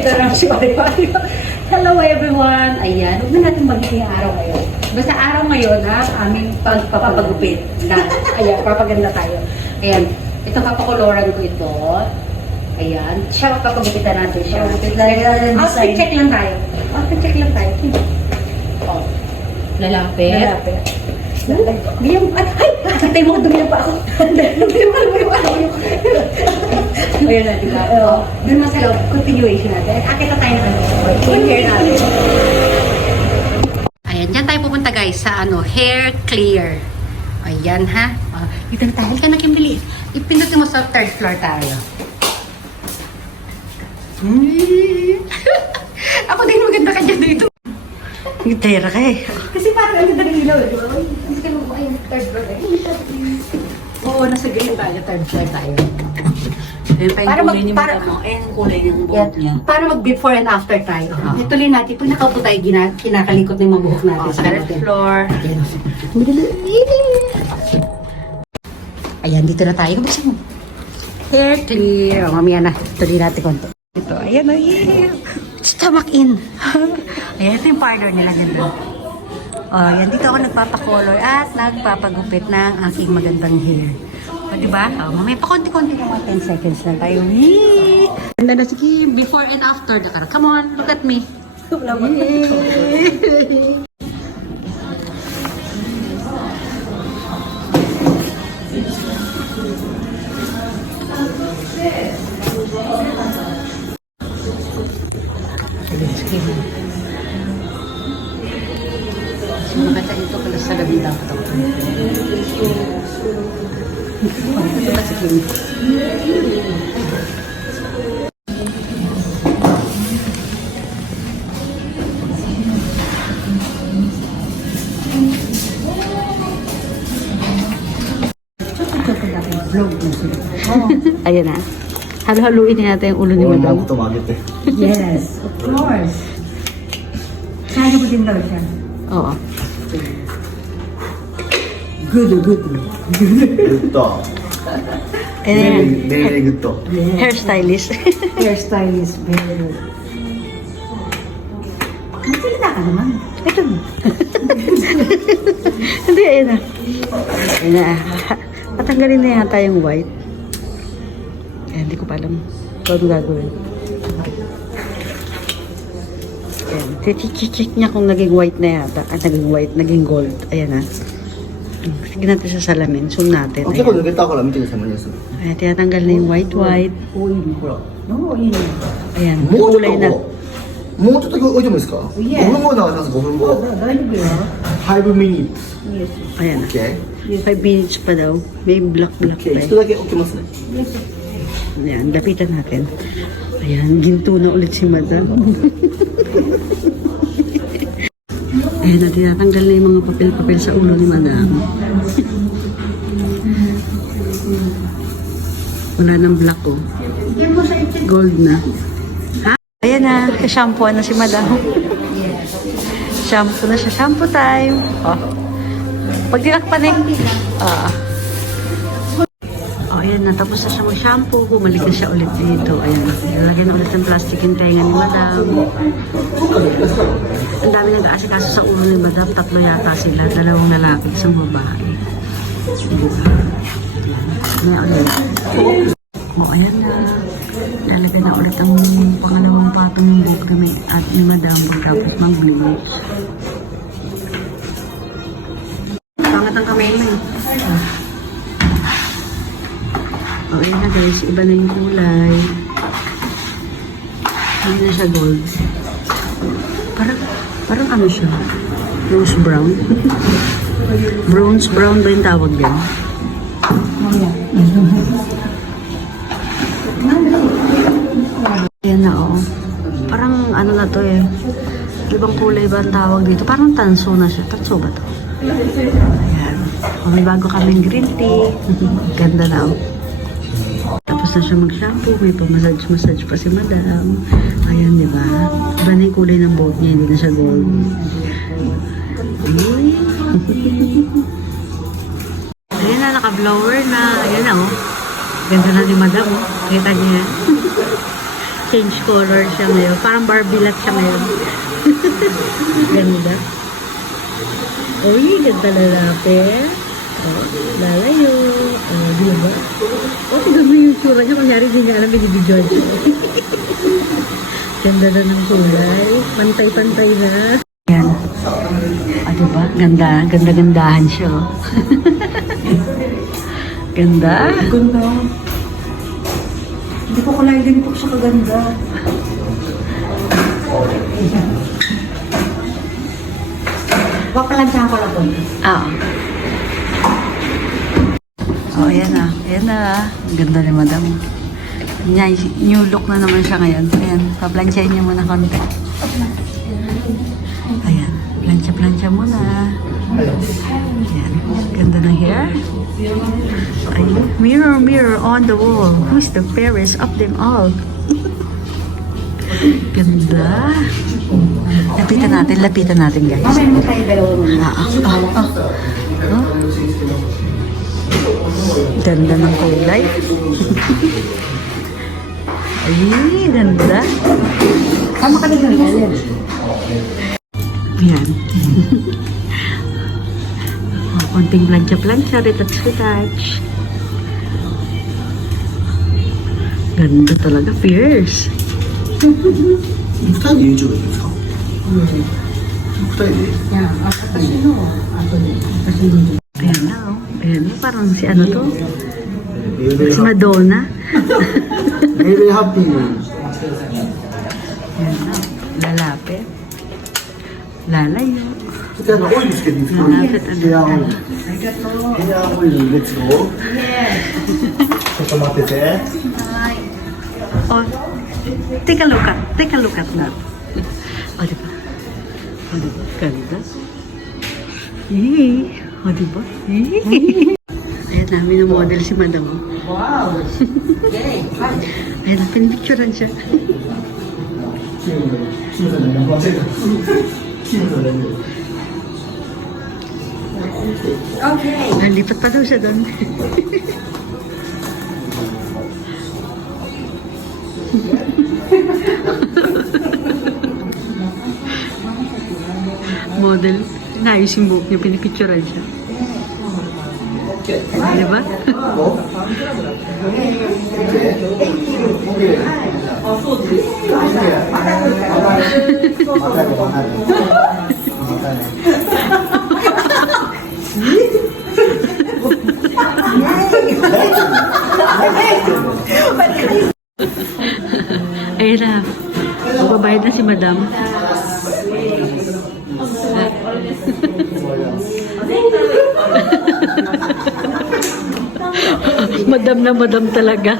Ito na si Mari. Hello everyone! Ayan, huwag na natin magiging araw ngayon. Basta araw ngayon ha, aming pagpapagupit na. Ayan, papaganda tayo. Ayan, ito papakoloran ko ito. Ayan, siya papagupitan natin siya. Outfit check lang tayo. Outfit check lang tayo. Oh. Lalapit. Biyang, ay! Atay mo, dumilang pa ako. Dumilang pa ako. Ayan na, diba? Doon mas sa loob, continuation natin. At akita tayo ng hair natin. Ayan, dyan tayo pupunta guys sa hair clear. Ayan ha. Dito na tayo. Halika na, Kimberly. Ipindutin mo sa third floor tayo. Ako din maganda ka dyan dito. Gitera ka eh. Kasi parang ang ganda ng ilaw eh. Hindi ka mo ayun, third floor eh. Oo, nasa green tayo, third floor tayo. Para kulay ng buhok niya. Para mag before and after tayo. Ituloy natin. Pag nakaupo tayo, kinakalikot na yung mga buhok natin. Sa third floor. Ayan, dito na tayo. Buksan mo. Hair clear. Mamaya na. Tuloy natin konti. Ito, ayan o. Stomach in. Ayan, ito yung parlor nila dyan. Ayan, dito ako nagpapakolor at nagpapagupit ng aking magandang hair. O, diba? Mamaya pa konti-konti lang, 10 seconds lang tayo. Ganda na, sige. Before and after. Come on, look at me. Nakita dito pala sa gabi lang ito. Ito ba si Kim? Ayan na. Halo-haluin natin yung ulo ni Madam. Yes, of course. Kaya ko din daw siya. Oo. Good. Good. Very good. Hairstylist. Hairstylist, very good. Magsalita ka naman. Ito na. Hindi, ayan na. Ayan na. Patanggalin na yata yung white. Ayan, hindi ko pa alam. Ito ang gagawin. Ayan. Check niya kung naging white na yata. At naging white, naging gold. Ayan na. Sige natin sa salamin. Zoom natin. Okay, kung nakita ko lang, hindi naman niya. Ayan, tinatanggal na yung white. No, yun. Ayan, もうちょっと kulay na. もうちょっと置いてもいいですか Yes. 5分後流します5分後 大丈夫よ。 5 minutes Yes. Ayan na. OK 5 minutes pa daw. May black-black OK pa人だけ置きますね Ayan, lapitan natin. Ayan, ginto na ulit si Madam. Ayan, na tinatanggal na yung mga papel-papel sa ulo ni Madam. Wala nang black oh. Gold na. Ha? Ayan na, shampoo na si Madam. Shampoo na siya. Shampoo time. Oh. Pag dilakpan eh. Ayan na, tapos na siya mag-shampoo. Bumalik na siya ulit dito. Ayan, nilagyan na ulit ng plastic yung tenga ni Madam. Ang dami nag-aasikaso sa ulo ni Madam. 3 yata sila. 2 lalaki, 1 babae. Ayan ulit. Ayan na. Lalagyan na ulit ang pangalawang patong ng buhok kami at ni Madam pagkapos mag-bleach. Pangat ang kamay mo eh. Okay na guys, iba na yung kulay. Hindi na siya gold. Parang ano siya? Rose brown? Bronze brown ba yung tawag yan? Ayan na oh. Parang ano na to eh. Ibang kulay ba ang tawag dito? Parang tanso na siya. Tanso ba to? Ayan. May bago kaming green tea. Ganda na oh. Tapos na siya mag-shampoo, may pa-massage pa si Madam. Ayan, di ba? Iba na yung kulay ng buhok niya, hindi na siya gold. Ayan na, naka-blower na. Ayan na, oh. Ganda na ni Madam, oh. Kita niya yan. Nag-change color siya ngayon. Parang Barbie siya ngayon. Ganda. Uy, ganda lalapit. Oh, lalayo. Oh, di ba? Oh, tignan mo yung tsura niya. Kunyari, hindi niya alam, binibidyoan siya. Ganda na ng kulay. Pantay-pantay na. Yan. Ah, diba? Ganda. Ganda-gandahan siya. Oh. Ganda. Ganda. Hindi ko kalahin ganito siya kaganda. Papalansahan ko lang po. Ah. Oh, ayan na. Ayan na. Ang ganda ni madam. New look na naman siya ngayon. Ayan. Paplansyahin niya muna konti. Ayan. Plansya-plansya muna. Ayan. Ganda ng hair. Ay, mirror, mirror on the wall. Who's the fairest of them all? Ganda. Lapitan natin guys. Mamaya mo tayo dalawa muna. Oh. Ganda ng kulay. Ay, ganda. Tama ka din ng ilalim. Yan. Oh, konting plancha-plancha, retouch-retouch. Ganda talaga, fierce. 二人で YouTube ですか二人で Yan. Kasi no. Ako din. Kasi hindi. Ayan na, oh. Ayan, parang si ano to? Si Madonna. Very happy. Ayan na, lalapit. Lalayo. こちらのオイルつけていいですか Lalapit, ヘアオイ ano. ルヘアオイルレッツゴーちょっと待ってて Oh, take a look at that. Oh, diba? Oh, diba? Ganda. Yay! Oh, diba? Yay! Ayan namin ang model si Madam. Wow. Yay. Ayan na, pinipicturean siya. Okay. Nalipat pa daw siya doon. Model, naayos yung buhok niya, pinipicturean siya. Diba? Ayun na. Magbabayad na si Madam. Madam na madam talaga.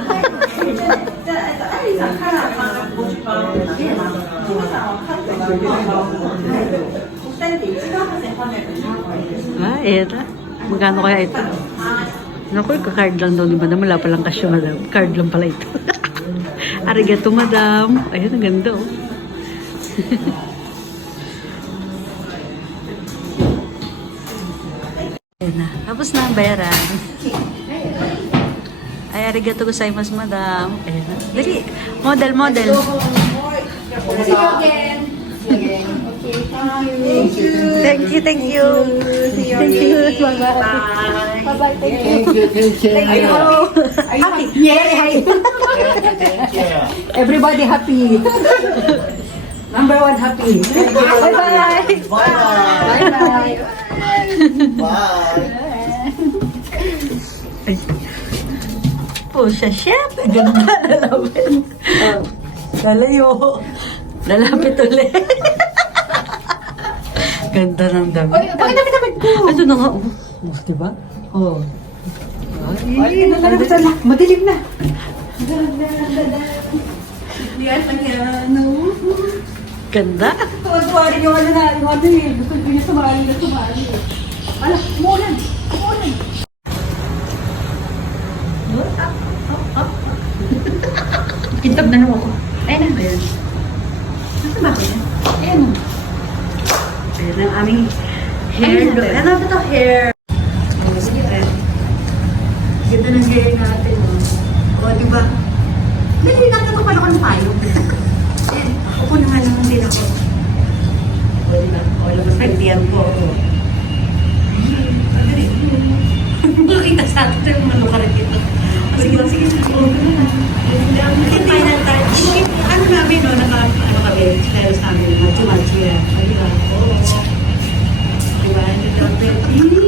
Ayan na. Magkano kaya ito? Naku, card lang daw ni Madam. Wala palang cash yung Madam. Card lang pala ito. Arigato, Madam. Ayun, ang ganda, oh. Ayan na. Tapos na ang bayaran. Ay, arigato gozaimasu, Madam. Ayan na. Dali. Model, model. See you again. Thank you. Thank you, thank you. See you Thank you. again. Bye-bye. Bye-bye. Thank you. Thank you. Are you happy? Yay! Everybody happy. Number one happy. Bye-bye. Bye-bye. Bye. Ay. Pusa, chef. Ganda, lalapit. Lalayo. Lalapit ulit. Ganda ng dami. Oy, bakit damit ko? Ito na nga. Oh, diba? Oh. Ay, madilim na. Ganda. Tuwa rin yung ano na, yung ano eh. Gusto niya sumali na sumali. Ala, umulan. Umulan. Kintab na naman ako. Ayun na. Ayun. Nasaan ba ako yan? Ayun na. Ayun ang aming hair. Ano ba ito? Hair. Ganda ng hair natin. O, diba? Hindi natin ko pa naman tayo. O, diba? O, labas na yung tiyan ko. O. Makita sa atin yung mga lukarit ito. Sige, sige, sige. Final touch. Ano namin, no? Ano kami, style sa amin. Machi-machi yan. Diba? Oo. Diba?